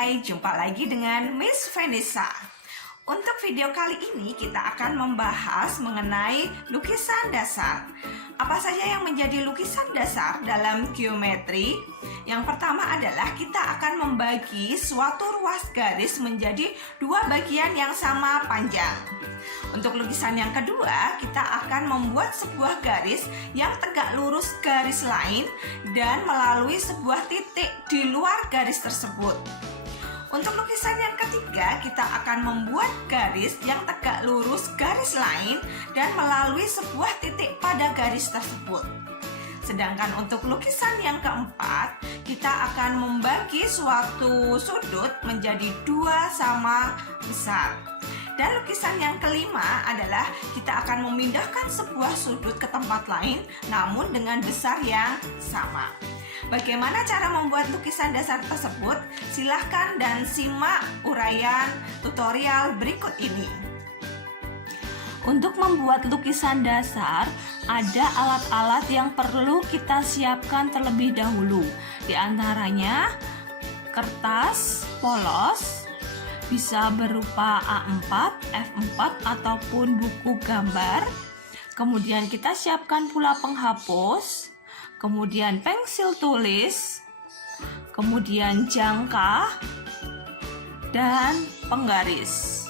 Hai, jumpa lagi dengan Miss Vanessa. Untuk video kali ini kita akan membahas mengenai lukisan dasar. Apa saja yang menjadi lukisan dasar dalam geometri? Yang pertama adalah kita akan membagi suatu ruas garis menjadi dua bagian yang sama panjang. Untuk lukisan yang kedua, kita akan membuat sebuah garis yang tegak lurus garis lain dan melalui sebuah titik di luar garis tersebut. Untuk lukisan yang ketiga, kita akan membuat garis yang tegak lurus garis lain dan melalui sebuah titik pada garis tersebut. Sedangkan untuk lukisan yang keempat, kita akan membagi suatu sudut menjadi dua sama besar. Dan lukisan yang kelima adalah kita akan memindahkan sebuah sudut ke tempat lain namun dengan besar yang sama. Bagaimana cara membuat lukisan dasar tersebut? Silahkan dan simak uraian tutorial berikut ini. Untuk membuat lukisan dasar, ada alat-alat yang perlu kita siapkan terlebih dahulu. Di antaranya kertas polos, bisa berupa A4, F4 ataupun buku gambar. Kemudian kita siapkan pula penghapus, kemudian pensil tulis, kemudian jangka, dan penggaris.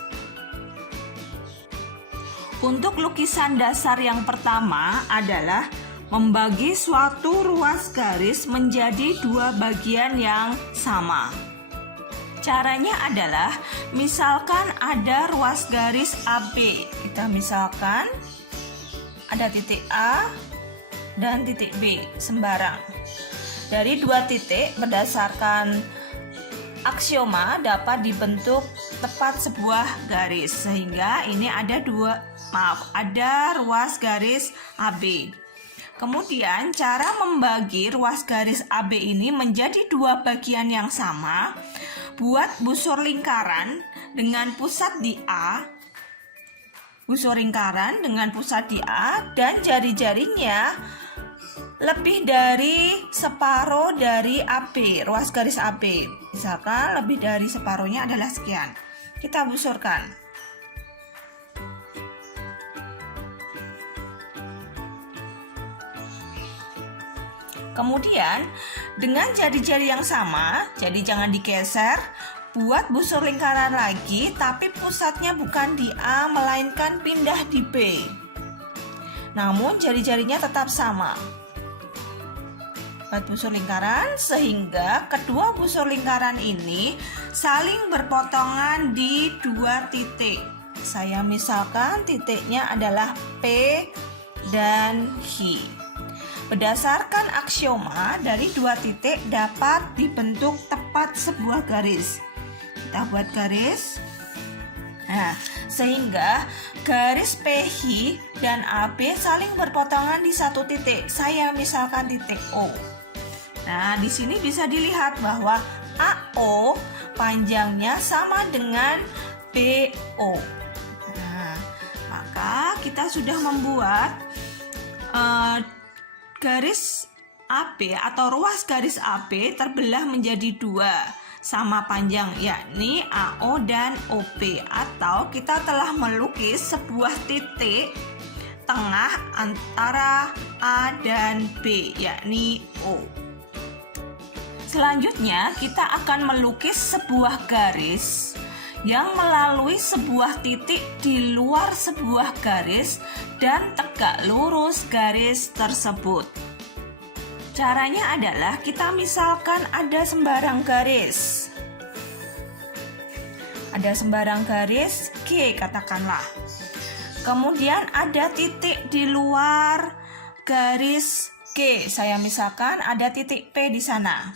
Untuk lukisan dasar yang pertama adalah membagi suatu ruas garis menjadi dua bagian yang sama. Caranya adalah, misalkan ada ruas garis AB. Kita misalkan ada titik A dan titik B sembarang. Dari dua titik berdasarkan aksioma dapat dibentuk tepat sebuah garis. Sehingga ini ada ruas garis AB. Kemudian cara membagi ruas garis AB ini menjadi dua bagian yang sama. Buat busur lingkaran dengan pusat di A. Busur lingkaran dengan pusat di A dan jari-jarinya lebih dari separuh dari AB, ruas garis AB. Misalkan lebih dari separuhnya adalah sekian. Kita busurkan. Kemudian dengan jari-jari yang sama, jadi jangan digeser, buat busur lingkaran lagi, tapi pusatnya bukan di A melainkan pindah di B. Namun jari-jarinya tetap sama. Buat busur lingkaran sehingga kedua busur lingkaran ini saling berpotongan di dua titik. Saya misalkan titiknya adalah P dan H. Berdasarkan aksioma, dari dua titik dapat dibentuk tepat sebuah garis. Kita buat garis. Nah, sehingga garis PH dan AB saling berpotongan di satu titik. Saya misalkan titik O. Nah, di sini bisa dilihat bahwa AO panjangnya sama dengan BO. Nah, maka kita sudah membuat garis AB atau ruas garis AB terbelah menjadi dua sama panjang, yakni AO dan OP, atau kita telah melukis sebuah titik tengah antara A dan B, yakni O. Selanjutnya kita akan melukis sebuah garis yang melalui sebuah titik di luar sebuah garis dan tegak lurus garis tersebut. Caranya adalah kita misalkan ada sembarang garis. Ada sembarang garis G katakanlah. Kemudian ada titik di luar garis G. Saya misalkan ada titik P di sana,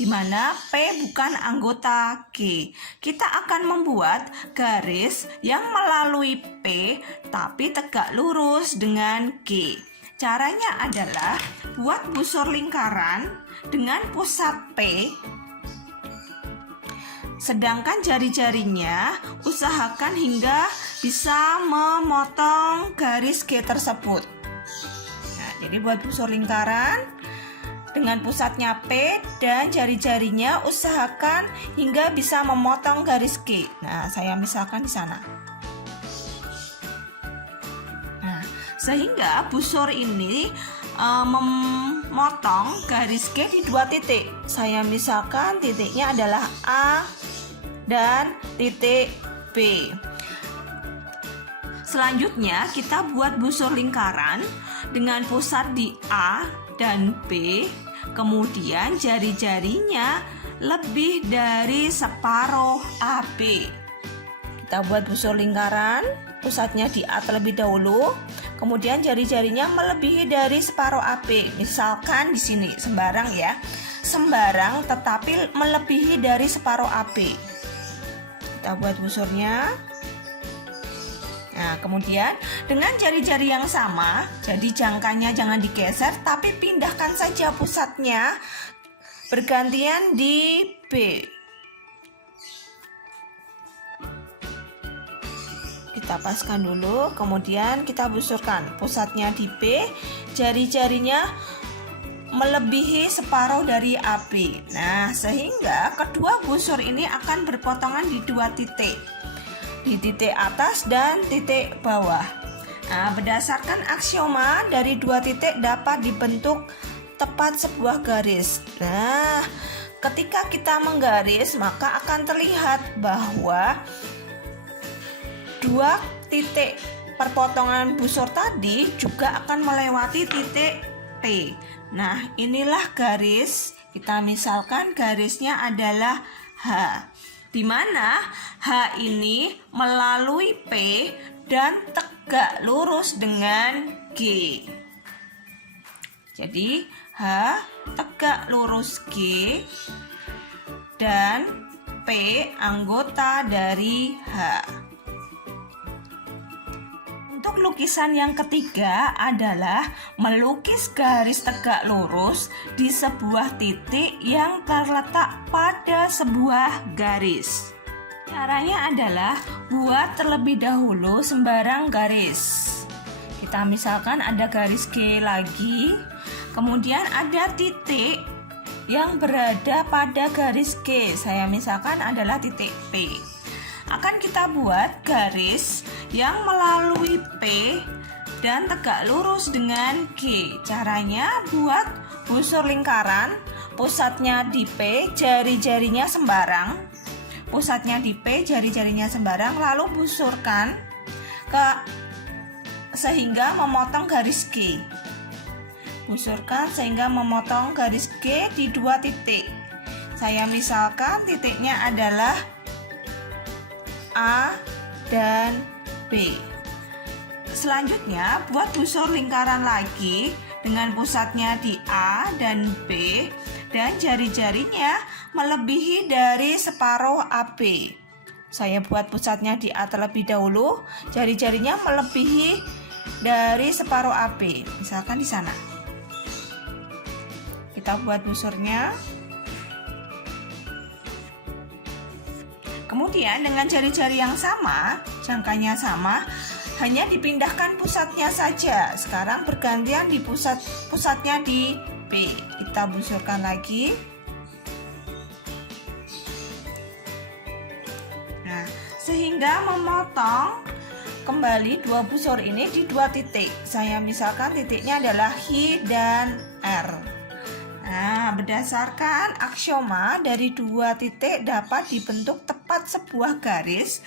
di mana P bukan anggota G. Kita akan membuat garis yang melalui P tapi tegak lurus dengan G. Caranya adalah buat busur lingkaran dengan pusat P, sedangkan jari-jarinya usahakan hingga bisa memotong garis G tersebut. Nah, jadi buat busur lingkaran dengan pusatnya P dan jari-jarinya usahakan hingga bisa memotong garis G. Nah, saya misalkan di sana. Nah, sehingga busur ini memotong garis G di 2 titik. Saya misalkan titiknya adalah A dan titik B. Selanjutnya kita buat busur lingkaran dengan pusat di A dan B, kemudian jari-jarinya lebih dari separuh AB. Kita buat busur lingkaran, pusatnya di A terlebih dahulu, kemudian jari-jarinya melebihi dari separuh AB. Misalkan di sini sembarang ya, sembarang tetapi melebihi dari separuh AB. Kita buat busurnya. Nah, kemudian dengan jari-jari yang sama, jadi jangkanya jangan digeser, tapi pindahkan saja pusatnya bergantian di B. Kita paskan dulu, kemudian kita busurkan pusatnya di B, jari-jarinya melebihi separuh dari AB. Nah, sehingga kedua busur ini akan berpotongan di 2 titik. Di titik atas dan titik bawah. Nah, berdasarkan aksioma dari 2 titik dapat dibentuk tepat sebuah garis. Nah, ketika kita menggaris maka akan terlihat bahwa 2 titik perpotongan busur tadi juga akan melewati titik P. Nah, inilah garis. Kita misalkan garisnya adalah H, di mana H ini melalui P dan tegak lurus dengan G. Jadi H tegak lurus G dan P anggota dari H. Untuk lukisan yang ketiga adalah melukis garis tegak lurus di sebuah titik yang terletak pada sebuah garis. Caranya adalah buat terlebih dahulu sembarang garis. Kita misalkan ada garis G lagi, kemudian ada titik yang berada pada garis G. Saya misalkan adalah titik P. Akan kita buat garis yang melalui P dan tegak lurus dengan G. Caranya buat busur lingkaran, pusatnya di P, jari-jarinya sembarang. Pusatnya di P, jari-jarinya sembarang, lalu busurkan sehingga memotong garis G. Busurkan sehingga memotong garis G di 2 titik. Saya misalkan titiknya adalah A dan B. Selanjutnya buat busur lingkaran lagi dengan pusatnya di A dan B dan jari-jarinya melebihi dari separuh AB. Saya buat pusatnya di A terlebih dahulu, jari-jarinya melebihi dari separuh AB. Misalkan di sana. Kita buat busurnya. Kemudian dengan jari-jari yang sama, jangkanya sama, hanya dipindahkan pusatnya saja. Sekarang bergantian di pusatnya di B. Kita busurkan lagi. Nah, sehingga memotong kembali 2 busur ini di 2 titik. Saya misalkan titiknya adalah H dan R. Nah, berdasarkan aksioma dari 2 titik dapat dibentuk tepat sebuah garis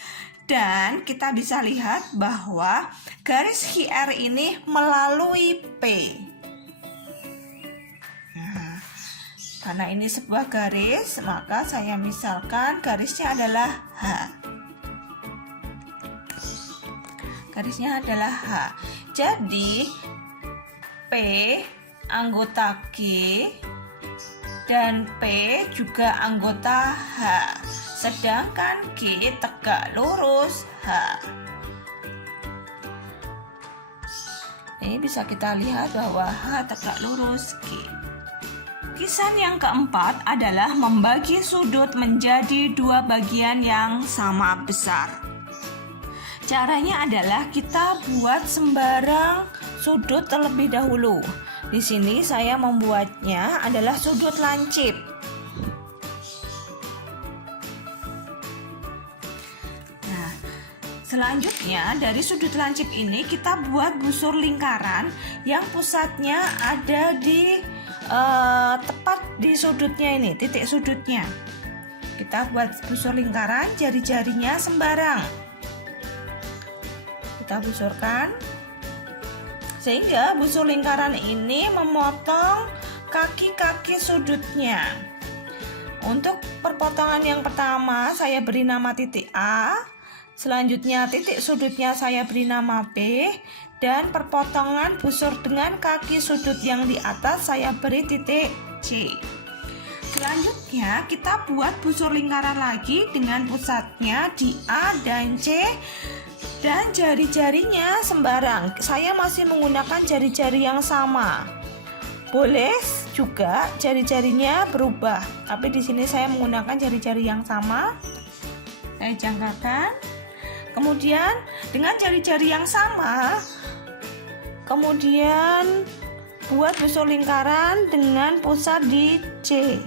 dan kita bisa lihat bahwa garis HR ini melalui P. Nah, karena ini sebuah garis, maka saya misalkan garisnya adalah H. Garisnya adalah H. Jadi P anggota G dan P juga anggota H, sedangkan G tegak lurus H. Ini bisa kita lihat bahwa H tegak lurus G. Lukisan yang keempat adalah membagi sudut menjadi 2 bagian yang sama besar. Caranya adalah kita buat sembarang sudut terlebih dahulu. Di sini saya membuatnya adalah sudut lancip. Nah, selanjutnya dari sudut lancip ini kita buat busur lingkaran yang pusatnya ada di tepat di sudutnya ini, titik sudutnya. Kita buat busur lingkaran, jari-jarinya sembarang. Kita busurkan sehingga busur lingkaran ini memotong kaki-kaki sudutnya. Untuk perpotongan yang pertama saya beri nama titik A, selanjutnya titik sudutnya saya beri nama B, dan perpotongan busur dengan kaki sudut yang di atas saya beri titik C. Selanjutnya kita buat busur lingkaran lagi dengan pusatnya di A dan C, dan jari-jarinya sembarang. Saya masih menggunakan jari-jari yang sama. Boleh juga jari-jarinya berubah, tapi di sini saya menggunakan jari-jari yang sama. Saya jangkakan. Kemudian dengan jari-jari yang sama, kemudian buat busur lingkaran dengan pusat di C.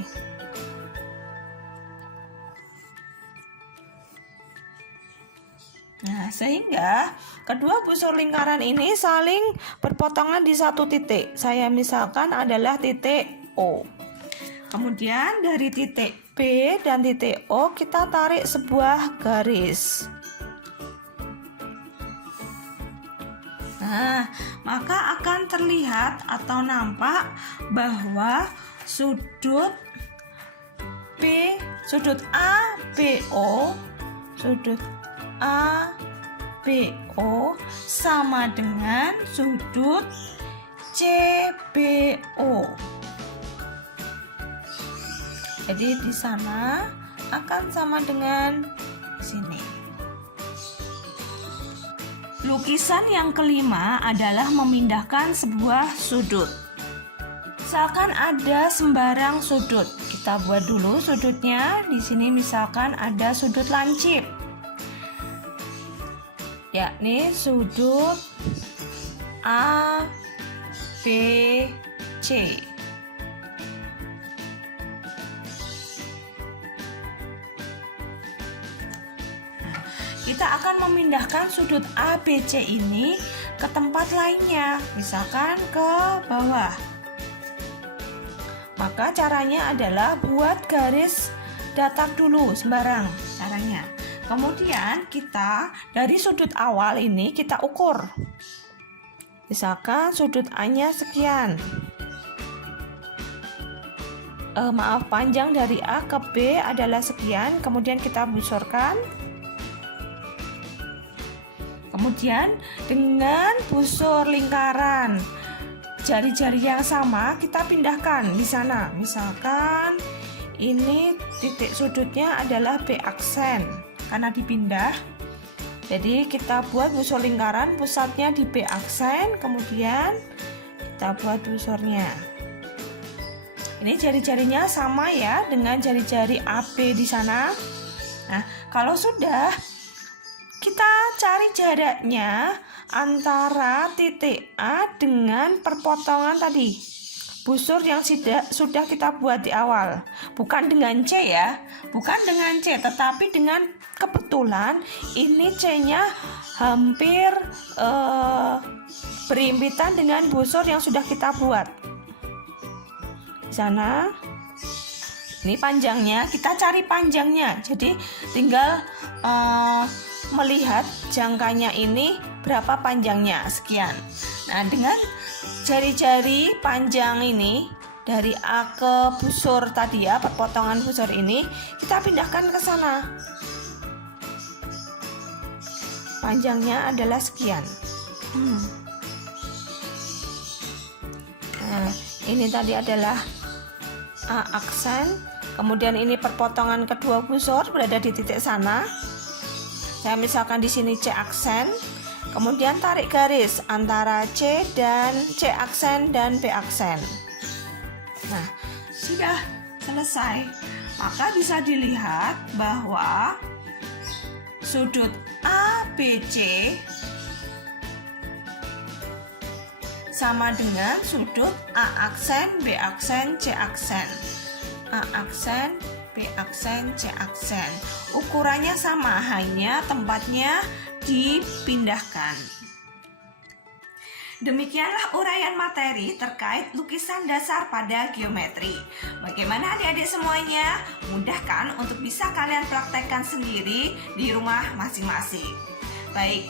Nah, sehingga kedua busur lingkaran ini saling berpotongan di satu titik. Saya misalkan adalah titik O. Kemudian dari titik B dan titik O kita tarik sebuah garis. Nah, maka akan terlihat atau nampak bahwa sudut ABO sama dengan sudut CBO. Jadi di sana akan sama dengan sini. Lukisan yang kelima adalah memindahkan sebuah sudut. Misalkan ada sembarang sudut, kita buat dulu sudutnya. Di sini misalkan ada sudut lancip, yakni sudut A, B, C. Kita akan memindahkan sudut ABC ini ke tempat lainnya, misalkan ke bawah. Maka caranya adalah buat garis datar dulu sembarang caranya. Kemudian kita dari sudut awal ini kita ukur. Misalkan sudut A-nya sekian. Panjang dari A ke B adalah sekian, kemudian kita busurkan. Kemudian dengan busur lingkaran jari-jari yang sama kita pindahkan di sana. Misalkan ini titik sudutnya adalah B aksen karena dipindah. Jadi kita buat busur lingkaran, pusatnya di B aksen, kemudian kita buat busurnya. Ini jari-jarinya sama ya dengan jari-jari AB di sana. Nah, kalau sudah, kita cari jaraknya antara titik A dengan perpotongan tadi, busur yang sudah kita buat di awal. Bukan dengan C ya, bukan dengan C, tetapi dengan kebetulan ini C-nya hampir berhimpitan dengan busur yang sudah kita buat. Di sana, ini panjangnya, kita cari panjangnya. Jadi tinggal melihat jangkanya ini berapa panjangnya, sekian. Nah, dengan jari-jari panjang ini dari A ke busur tadi ya, perpotongan busur ini kita pindahkan ke sana. Panjangnya adalah sekian. Nah, ini tadi adalah A aksen, kemudian ini perpotongan kedua busur berada di titik sana. Saya misalkan di sini C aksen, kemudian tarik garis antara C aksen dan B aksen. Nah, sudah selesai. Maka bisa dilihat bahwa sudut ABC sama dengan sudut A aksen, B aksen, C aksen. A aksen, B aksen, C aksen. Ukurannya sama, hanya tempatnya dipindahkan. Demikianlah uraian materi terkait lukisan dasar pada geometri. Bagaimana adik-adik semuanya? Mudah kan untuk bisa kalian praktekkan sendiri di rumah masing-masing. Baik,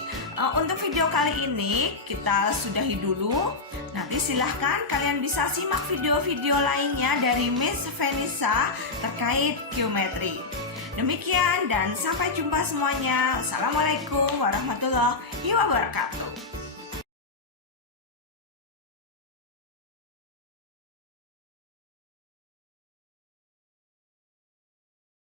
untuk video kali ini kita sudahi dulu. Nanti silahkan kalian bisa simak video-video lainnya dari Miss Vanessa terkait geometri. Demikian dan sampai jumpa semuanya. Assalamualaikum warahmatullahi wabarakatuh.